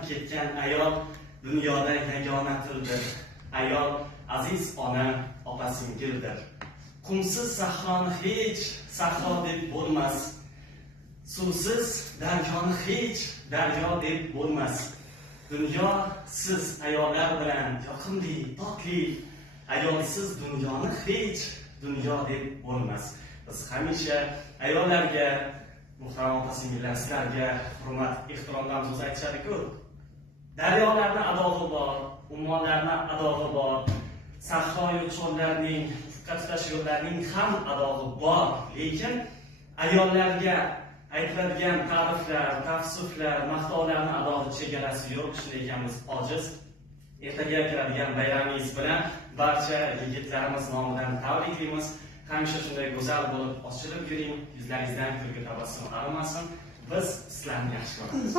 sog'inib ketgan ayol dunyoda yagona tildir. Ayol aziz ona, opa-singildir. Qumsiz sahroni hech sahro deb bo'lmas. Suvsiz daryoni hech daryo deb bo'lmas. Dunyo siz ayollar bilan yoqimli, pokli. Ayolsiz dunyoni hech dunyo deb bo'lmas. Biz hamisha ayollarga, muhtaram opa-singillar, sizlarga hurmat, ehtiromdan so'z aytishadi-ku. Daryolarning adog'i bor, ummonlarning adog'i bor, sahroyu cho'llarning, ufqqa tutash yo'llarining ham adog'i bor. Lekin ayollarga aytiladigan ta'riflar, tavsiflar, maqtovlarning adog'i chegarasi yo'q. Shunday ekan, biz ojiz. Ertaga keladigan bayramingiz bilan barcha yigitlarimiz nomidan tabriklaymiz. Hamisha shunday go'zal bo'lib, ochilib yuring, yuzlaringizdan kulgi tabassum arimasin. Biz sizlarni yaxshi ko'ramiz.